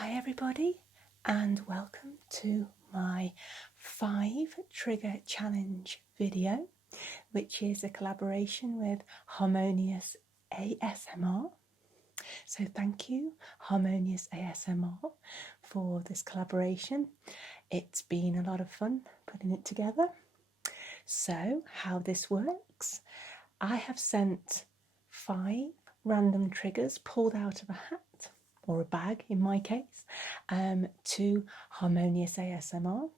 Hi everybody and welcome to my 5 trigger challenge video, which is a collaboration with Harmonious ASMR. So thank you Harmonious ASMR for this collaboration. It's been a lot of fun putting it together. So how this works, I have sent 5 random triggers pulled out of a hat or a bag in my case, to Harmonious ASMR,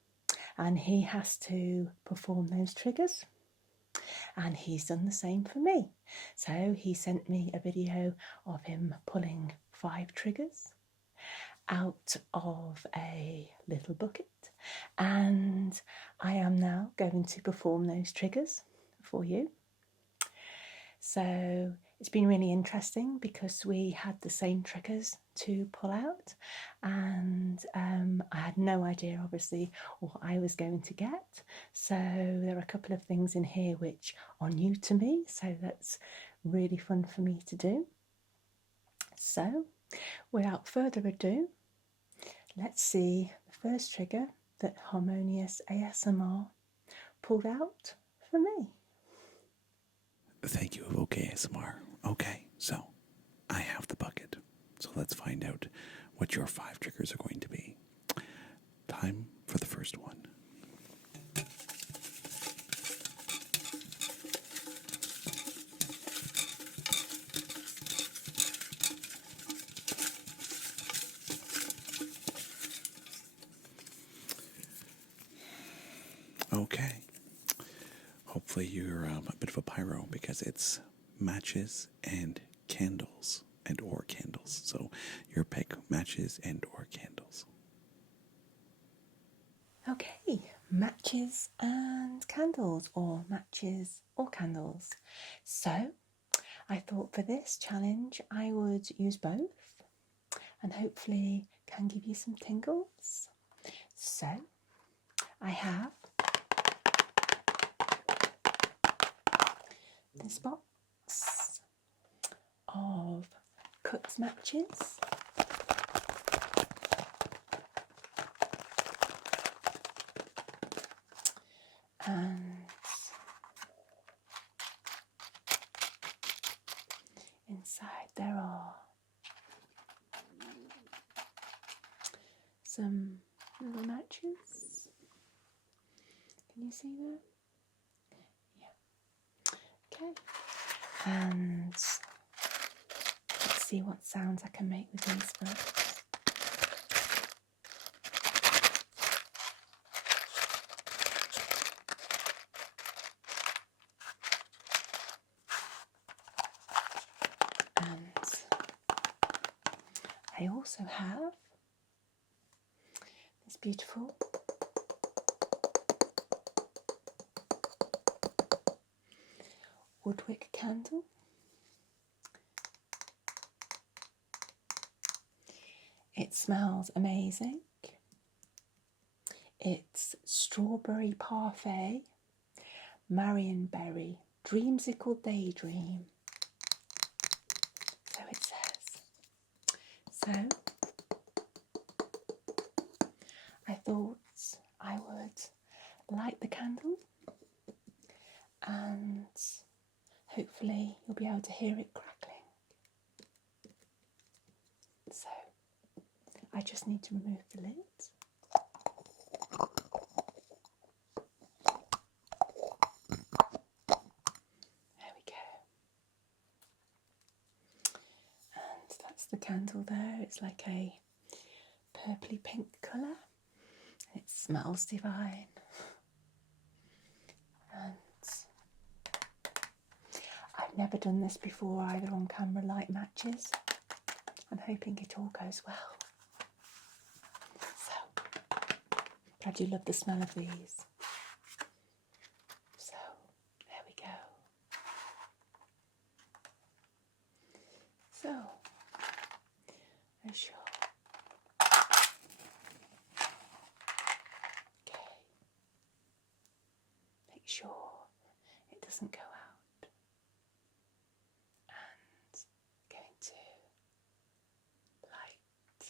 and he has to perform those triggers, and he's done the same for me. So he sent me a video of him pulling 5 triggers out of a little bucket, and I am now going to perform those triggers for you. So it's been really interesting because we had the same triggers to pull out, and I had no idea obviously what I was going to get. So there are a couple of things in here which are new to me, so that's really fun for me to do. So without further ado, let's see the first trigger that Harmonious ASMR pulled out for me. Thank you, OK ASMR. Okay, so I have the bucket. So let's find out what your 5 triggers are going to be. Time for the first one. Okay. Hopefully you're a bit of a pyro because it's matches and candles and or candles. So your pick, matches and or candles. Okay, matches and candles, or matches or candles. So I thought for this challenge I would use both and hopefully can give you some tingles. So I have this box of Cook's matches, and inside there are some little matches. Can you see that? Yeah. Okay. And let's see what sounds I can make with these first. And I also have this beautiful woodwick candle. It smells amazing. It's strawberry parfait, Marionberry, dreamsicle daydream. So it says. So I thought I would light the candle and hopefully you'll be able to hear it crackling. So I just need to remove the lid. There we go. And that's the candle there. It's like a purpley pink colour. It smells divine. And I've never done this before either on camera, light matches. I'm hoping it all goes well. So, but I do love the smell of these. So, there we go. So, there's your. Okay. Make sure it doesn't go out. And going to light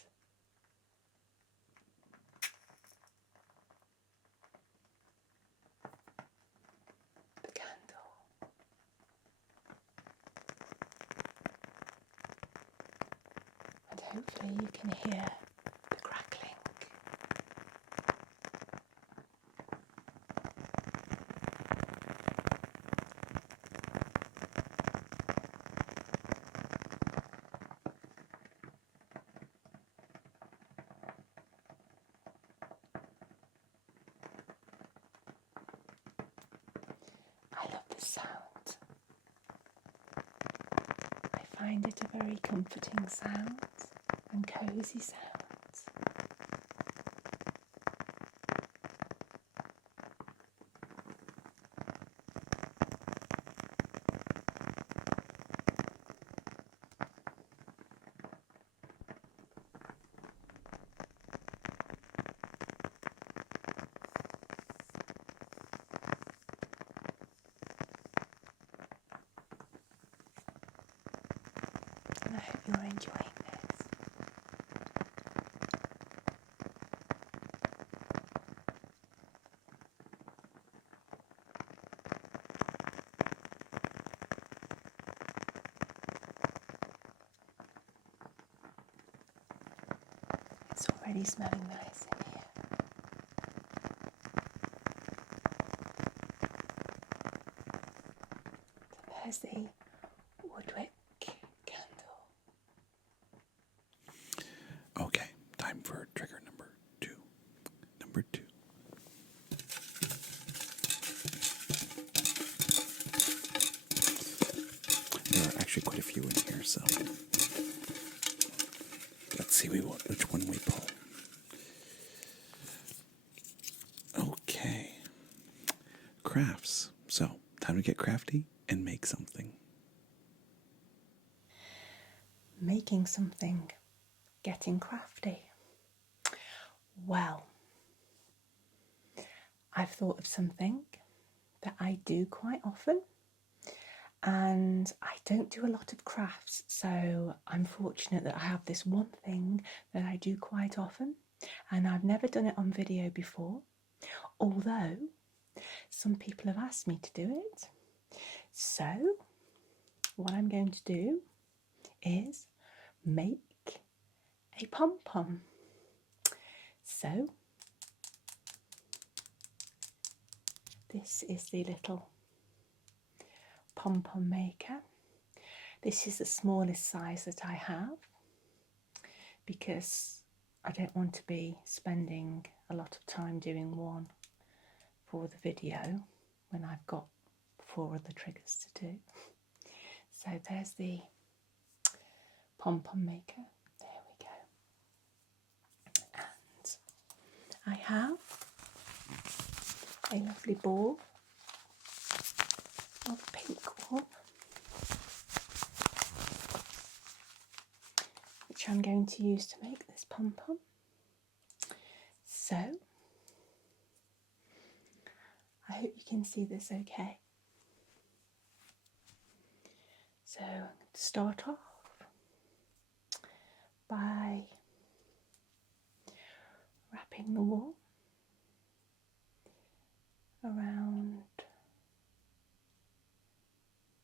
hopefully you can hear the crackling. I love the sound. I find it a very comforting sound and cosy sound. And I hope you're enjoying this. It's already smelling nice in here. So there's the Woodwick candle. Okay, time for trigger number 2. Number 2. There are actually quite a few in here, so let's see which one we pull. Okay. Crafts. So, time to get crafty and make something. Making something, getting crafty. Well, I've thought of something that I do quite often, and I don't do a lot of crafts, so I'm fortunate that I have this one thing that I do quite often, and I've never done it on video before, although some people have asked me to do it. So what I'm going to do is make a pom-pom. So this is the little pom-pom maker. This is the smallest size that I have because I don't want to be spending a lot of time doing one for the video when I've got 4 other triggers to do. So there's the pom-pom maker. There we go. And I have a lovely ball of pink wool, which I'm going to use to make this pom-pom. So I hope you can see this okay. So I'm going to start off by wrapping the wool around,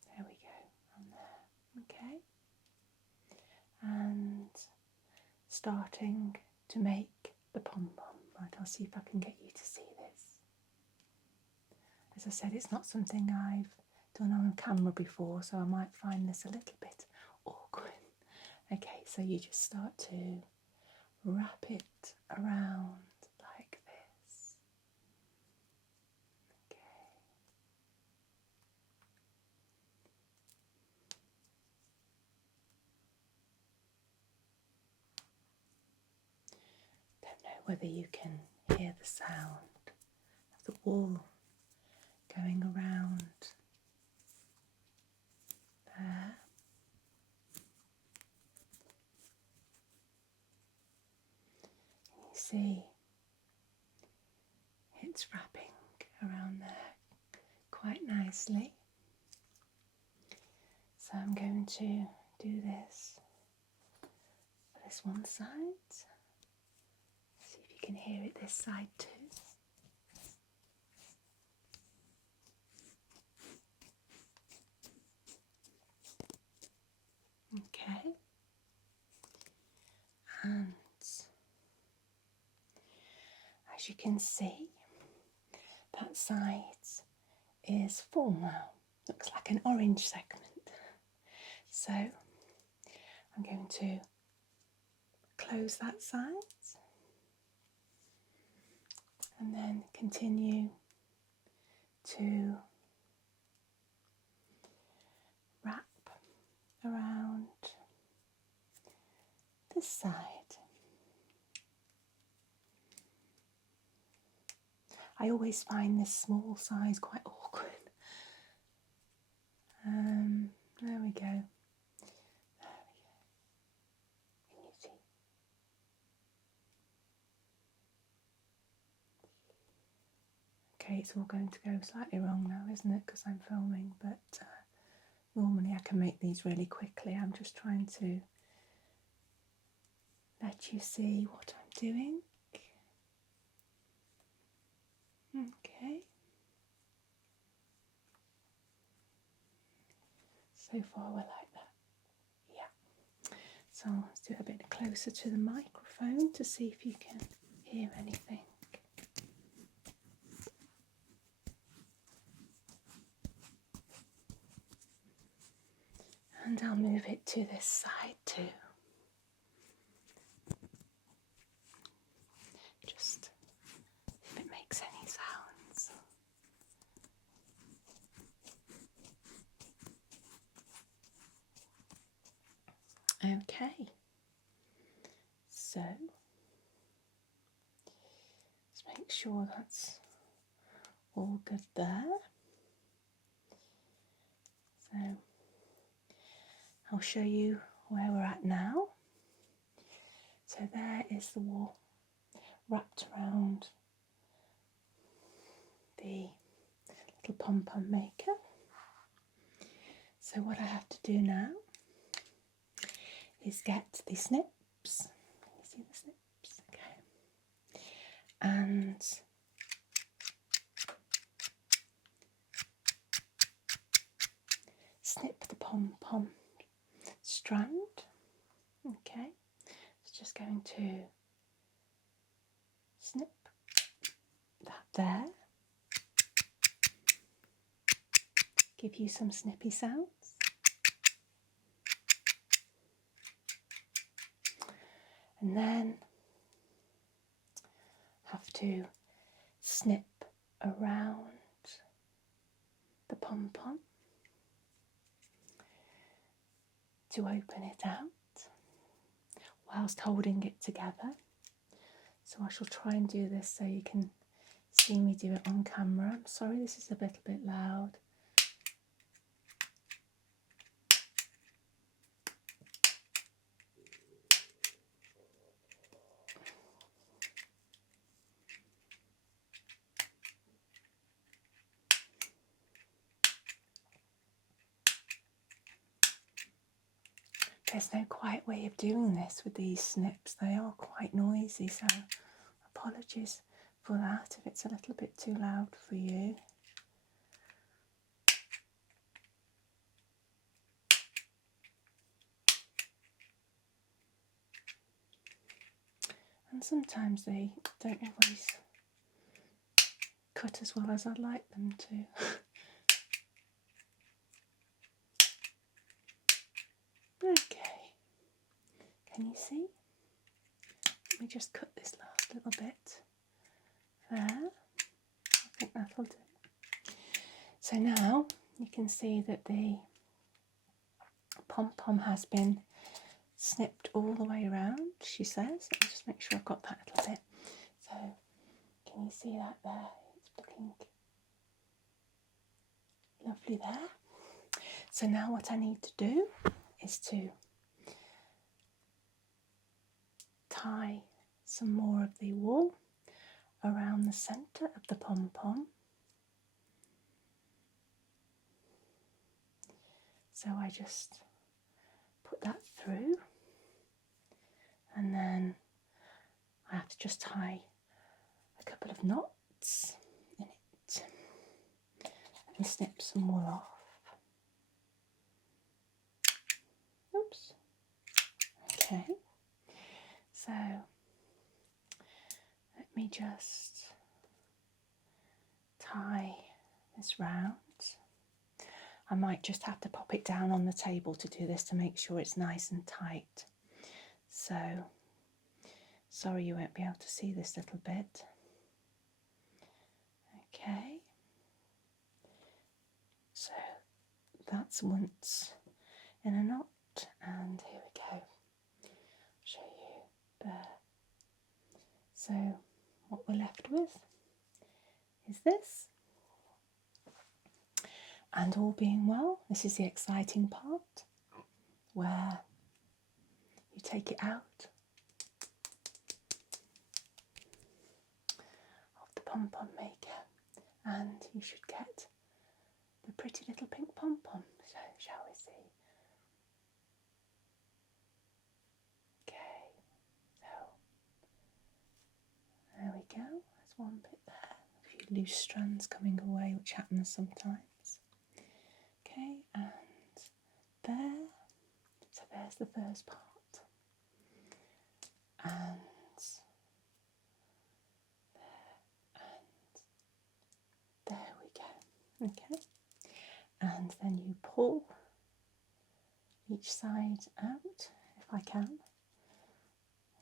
there we go, on there, okay, and starting to make the pom-pom. Right, I'll see if I can get you to see this. As I said, it's not something I've done on camera before, so I might find this a little bit awkward. Okay, so you just start to wrap it around like this. Okay. Don't know whether you can hear the sound of the wool going around there. You see, it's wrapping around there quite nicely. So I'm going to do this for this one side. See if you can hear it this side too. Okay. And as you can see, that side is full now. Looks like an orange segment. So I'm going to close that side and then continue to wrap around this side. I always find this small size quite awkward. There we go. Can you see? Okay, it's all going to go slightly wrong now, isn't it? Because I'm filming, but normally I can make these really quickly. I'm just trying to let you see what I'm doing. Okay. So far we're like that. Yeah. So let's do it a bit closer to the microphone to see if you can hear anything. And I'll move it to this side too. Just if it makes any sounds. Okay. So let's make sure that's all good there. So I'll show you where we're at now. So there is the wall wrapped around the little pom-pom maker. So what I have to do now is get the snips. Can you see the snips? Okay. And snip the pom-pom strand. Okay. It's just going to snip that there. Give you some snippy sounds. And then have to snip around the pom-pom to open it out whilst holding it together. So I shall try and do this so you can see me do it on camera. I'm sorry this is a little bit loud. There's no quiet way of doing this with these snips. They are quite noisy, so apologies for that if it's a little bit too loud for you. And sometimes they don't always cut as well as I'd like them to. Okay, can you see? Let me just cut this last little bit there. I think that'll do. So now you can see that the pom-pom has been snipped all the way around, she says. Let me just make sure I've got that little bit. So can you see that there? It's looking lovely there. So now what I need to do is to tie some more of the wool around the centre of the pom-pom. So I just put that through, and then I have to just tie a couple of knots in it and snip some wool off. Oops. Okay. So let me just tie this round. I might just have to pop it down on the table to do this to make sure it's nice and tight. So, sorry you won't be able to see this little bit. Okay, so that's once in a knot, and here we go. Show you there. So what we're left with is this. And all being well, this is the exciting part where you take it out of the pom-pom maker and you should get the pretty little pink pom-pom. So, shall we see? Okay, so there we go. There's one bit there. A few loose strands coming away, which happens sometimes. Okay, and there. So there's the first part. And there we go. Okay, and then you pull each side out if I can.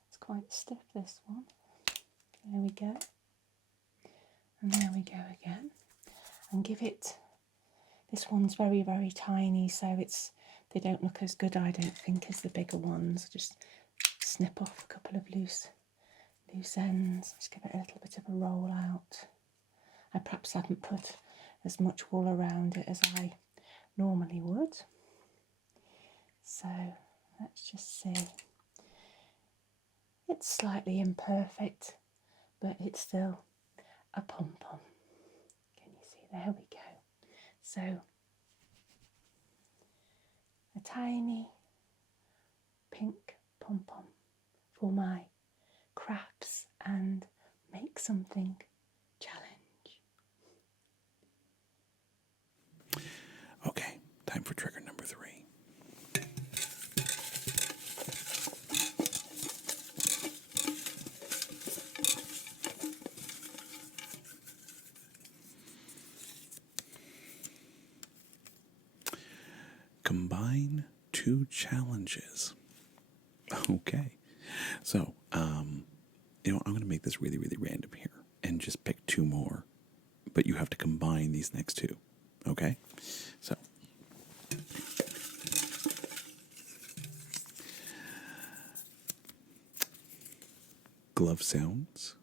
It's quite stiff, this one. There we go. And there we go again. And give it, this one's very, very tiny, so they don't look as good, I don't think, as the bigger ones. Just snip off a couple of loose ends. Just give it a little bit of a roll out. I perhaps haven't put as much wool around it as I normally would. So let's just see. It's slightly imperfect, but it's still a pom-pom. Can you see? There we go. So a tiny pink pom-pom for my crafts and make something challenge. Okay, time for trigger number 3. Combine 2 challenges. Okay, so I'm going to make this really, really random here and just pick 2 more, but you have to combine these next 2. Okay, so glove sounds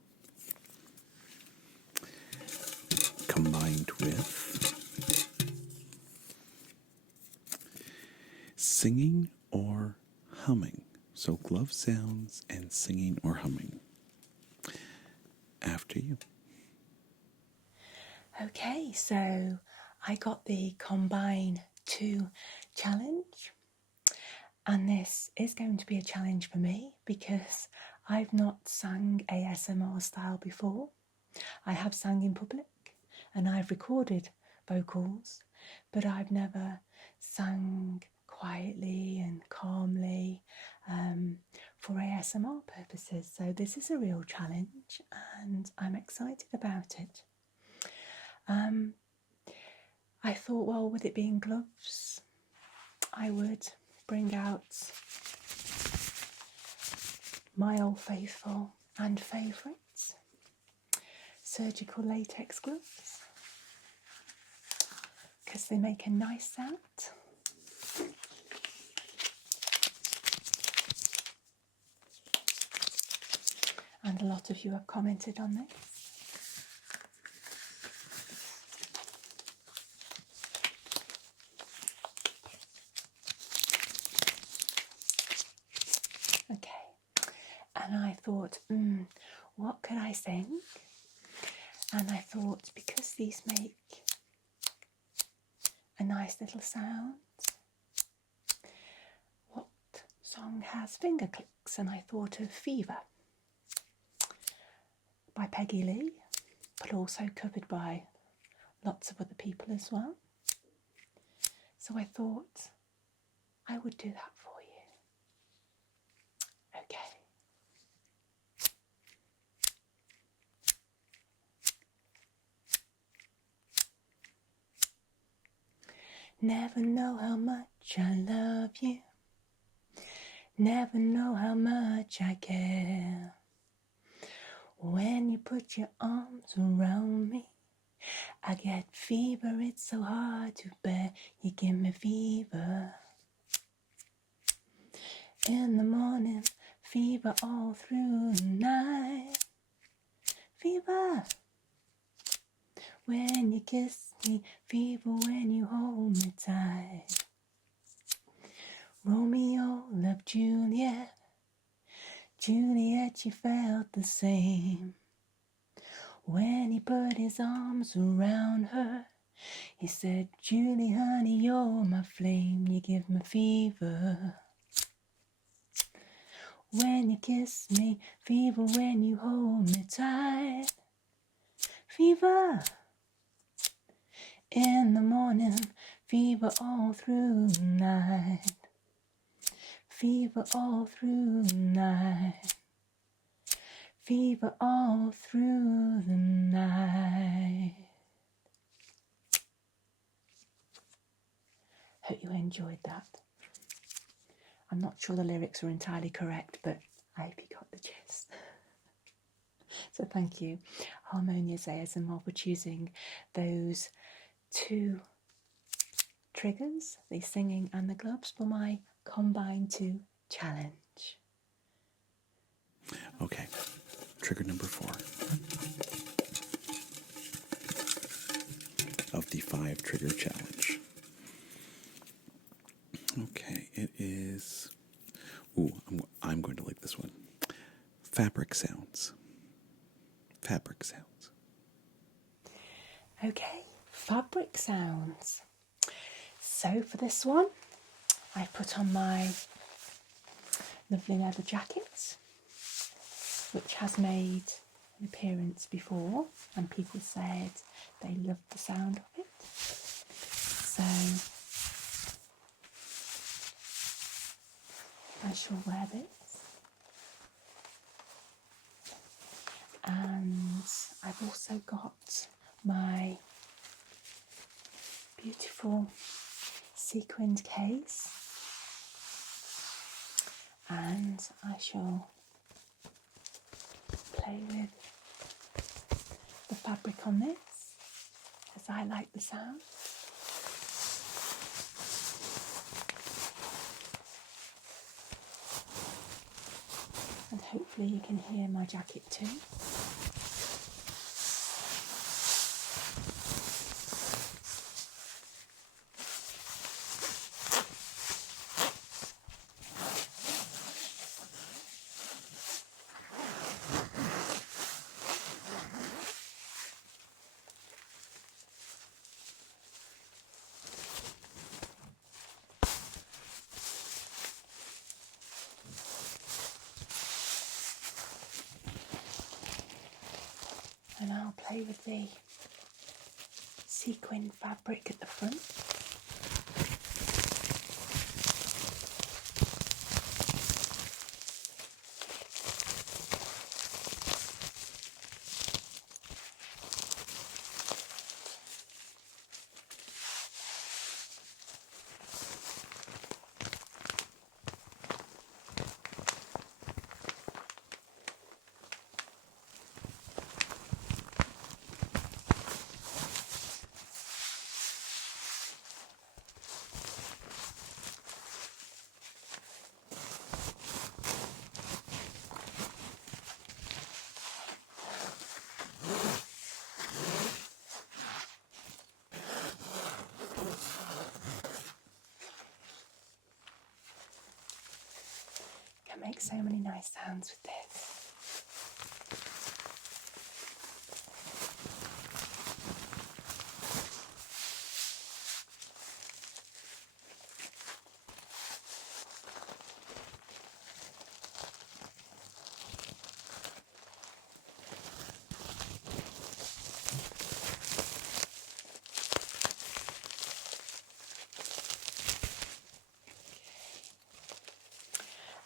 combined with singing or humming. So glove sounds and singing or humming. After you. Okay, so I got the Combine 2 challenge, and this is going to be a challenge for me because I've not sang ASMR style before. I have sang in public and I've recorded vocals, but I've never sang quietly and calmly for ASMR purposes. So this is a real challenge and I'm excited about it. I thought, well, with it being gloves, I would bring out my old faithful and favourites, surgical latex gloves, because they make a nice sound. And a lot of you have commented on this. Okay, and I thought, what could I sing? And I thought, because these make a nice little sound, what song has finger clicks? And I thought of Fever by Peggy Lee, but also covered by lots of other people as well. So I thought I would do that for you. Okay, Never know how much I love you. Never know how much I care. When you put your arms around me, I get fever, it's so hard to bear. You give me fever. In the morning, fever all through the night. Fever. When you kiss me, fever when you hold me tight. Romeo loved Juliet. Juliet, she felt the same. When he put his arms around her, he said, Julie, honey, you're my flame. You give me fever. When you kiss me, fever when you hold me tight. Fever. In the morning, fever all through the night. Fever all through the night. Fever all through the night. Hope you enjoyed that. I'm not sure the lyrics are entirely correct, but I hope you got the gist. So thank you, Harmonious ASMR, for choosing those two triggers, the singing and the gloves, for my Combine 2 challenge. Okay, trigger number 4 of the 5 trigger challenge. Okay, it is. Ooh, I'm going to like this one. Fabric sounds. Fabric sounds. Okay, fabric sounds. So for this one, I put on my lovely leather jacket, which has made an appearance before, and people said they loved the sound of it. So I shall wear this. And I've also got my beautiful sequined case, and I shall play with the fabric on this as I like the sound. And hopefully you can hear my jacket too. And I'll play with the sequin fabric at the front. Can make so many nice sounds with this.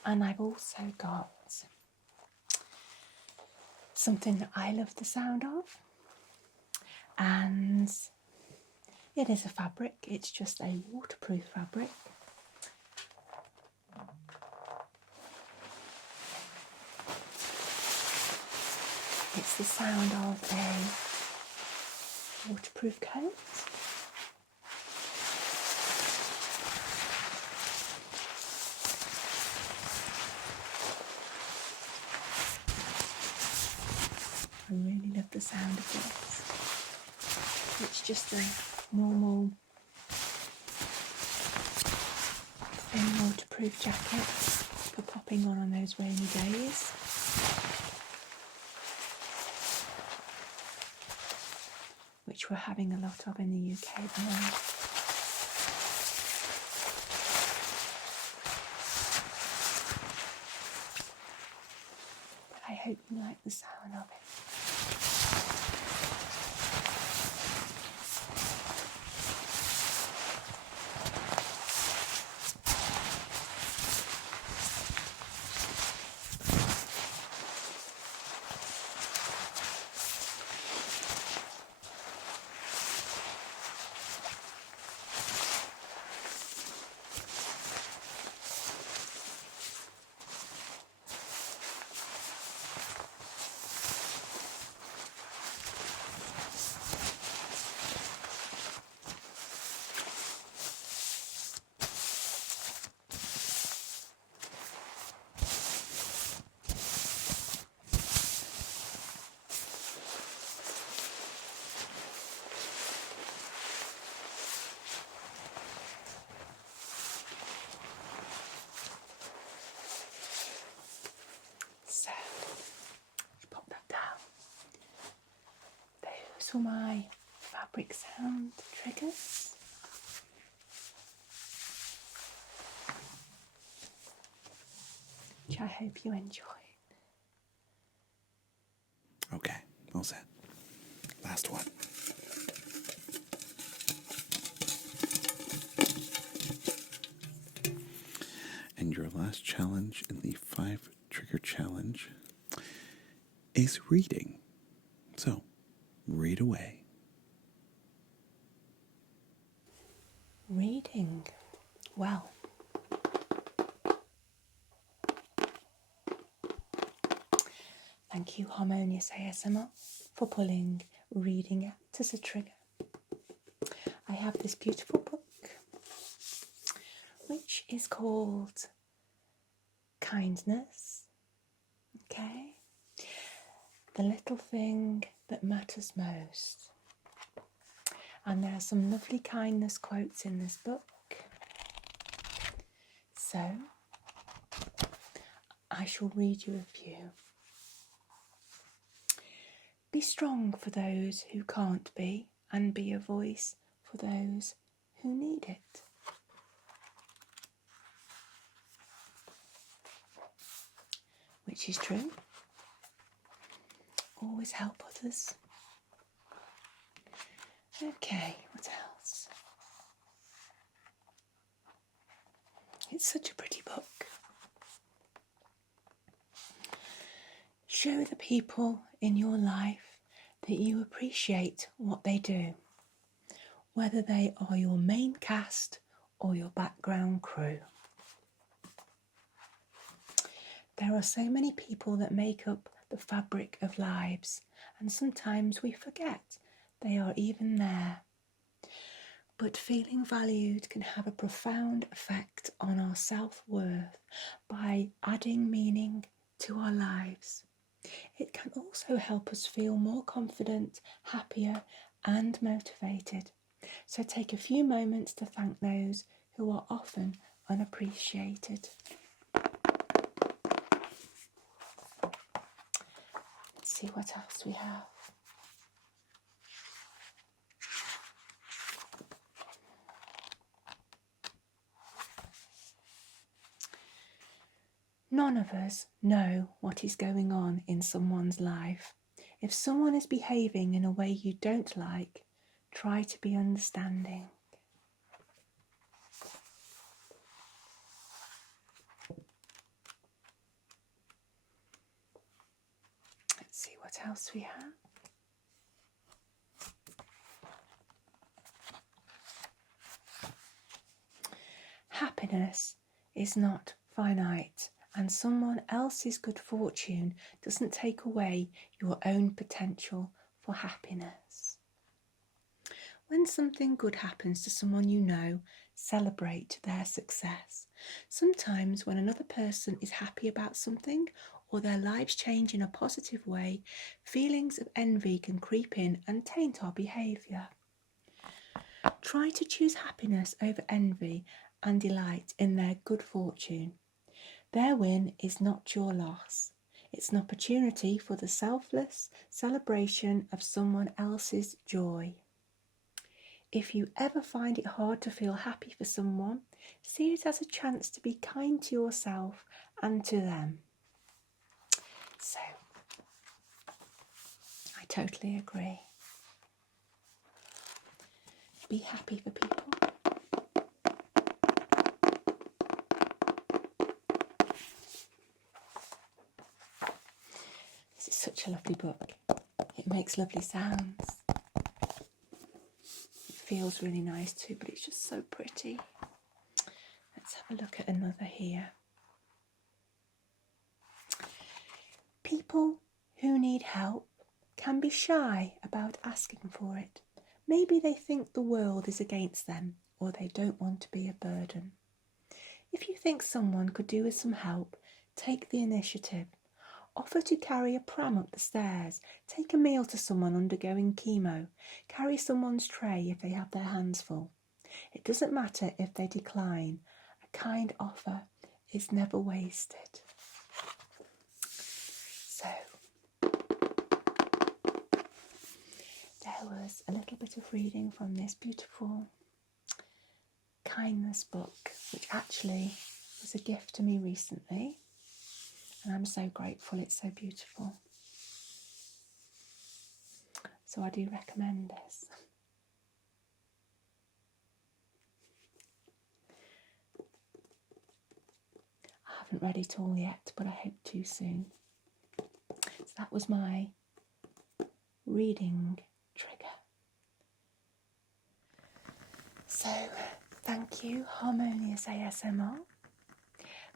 And I've also got something that I love the sound of, and It is a fabric, it's just a waterproof fabric. It's the sound of a waterproof coat. I really love the sound of this. It's just a normal thin waterproof jacket for popping on those rainy days. Which we're having a lot of in the UK at the moment. But I hope you like the sound of it. So, pop that down. Those were my fabric sound triggers. Which I hope you enjoyed. Okay, all set. Last one. And your last challenge in the 5 trigger challenge is reading. So, read away. Reading. Well, thank you, Harmonious ASMR, for pulling reading out as a trigger. I have this beautiful book, which is called Kindness. Okay? The little thing that matters most. And there are some lovely kindness quotes in this book. So, I shall read you a few. Be strong for those who can't be, and be a voice for those who need it. Which is true. Always help others. Okay, what else? It's such a pretty book. Show the people in your life that you appreciate what they do, whether they are your main cast or your background crew. There are so many people that make up the fabric of lives, and sometimes we forget they are even there. But feeling valued can have a profound effect on our self-worth by adding meaning to our lives. It can also help us feel more confident, happier, and motivated. So take a few moments to thank those who are often unappreciated. Let's see what else we have. None of us know what is going on in someone's life. If someone is behaving in a way you don't like, try to be understanding. Let's see what else we have. happiness is not finite, and someone else's good fortune doesn't take away your own potential for happiness. When something good happens to someone you know, celebrate their success. Sometimes when another person is happy about something or their lives change in a positive way, feelings of envy can creep in and taint our behaviour. Try to choose happiness over envy and delight in their good fortune. Their win is not your loss. It's an opportunity for the selfless celebration of someone else's joy. If you ever find it hard to feel happy for someone, see it as a chance to be kind to yourself and to them. So, I totally agree. Be happy for people. This is such a lovely book. It makes lovely sounds. It feels really nice too, but it's just so pretty. Let's have a look at another here. People who need help can be shy about asking for it. Maybe they think the world is against them, or they don't want to be a burden. If you think someone could do with some help, take the initiative. Offer to carry a pram up the stairs, take a meal to someone undergoing chemo, carry someone's tray if they have their hands full. It doesn't matter if they decline. A kind offer is never wasted. So, there was a little bit of reading from this beautiful kindness book, which actually was a gift to me recently, and I'm so grateful. It's so beautiful. So I do recommend this. I haven't read it all yet, but I hope to soon. So that was my reading trigger. So thank you, Harmonious ASMR,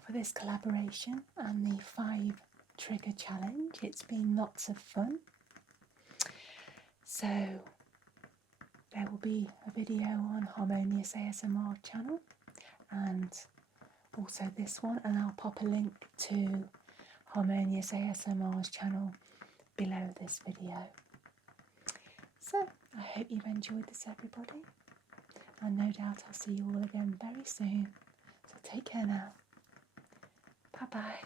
for this collaboration and the 5 trigger challenge. It's been lots of fun. So there will be a video on Harmonious ASMR channel and also this one, and I'll pop a link to Harmonious ASMR's channel below this video. So I hope you've enjoyed this, everybody, and no doubt I'll see you all again very soon. So take care now. Bye bye.